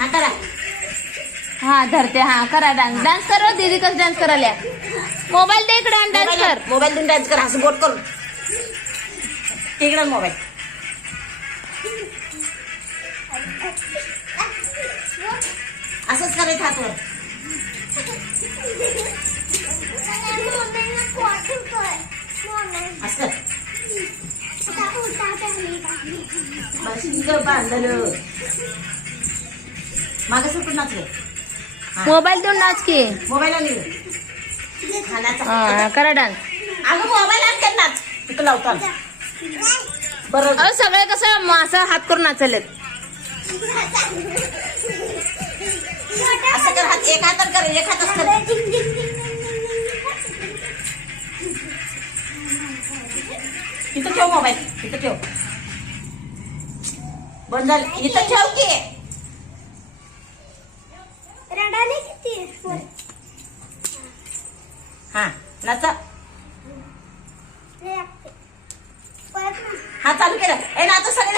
हा करा. हा धरते. हा करा डान्स. डान्स करो दीदी. कसं डान्स करायला? मोबाईल दे इकडे आणि डान्स कर. मोबाईल देऊन डान्स कर. असं बोट करून तिकडे मोबाईल. असंच करायचं हातवर. असं बांधलं मागं सुटून नाचलं. मोबाईल देऊन नाच की. मोबाईल आणलं खाण्याचा. हा करा डान्स. अगं मोबाईल आणतात नाच. तिथं लावतो बरं. अहो सगळे कसं असं हात करून नाचलेत. असं कर. हात एक हातात कर. एक हातात कर. इथं ठेव मोबाईल. इथं ठेव. बंद झालं. इथं ठेव की. हा नाचा. हा चालू केलं. ए नाचा सगळे.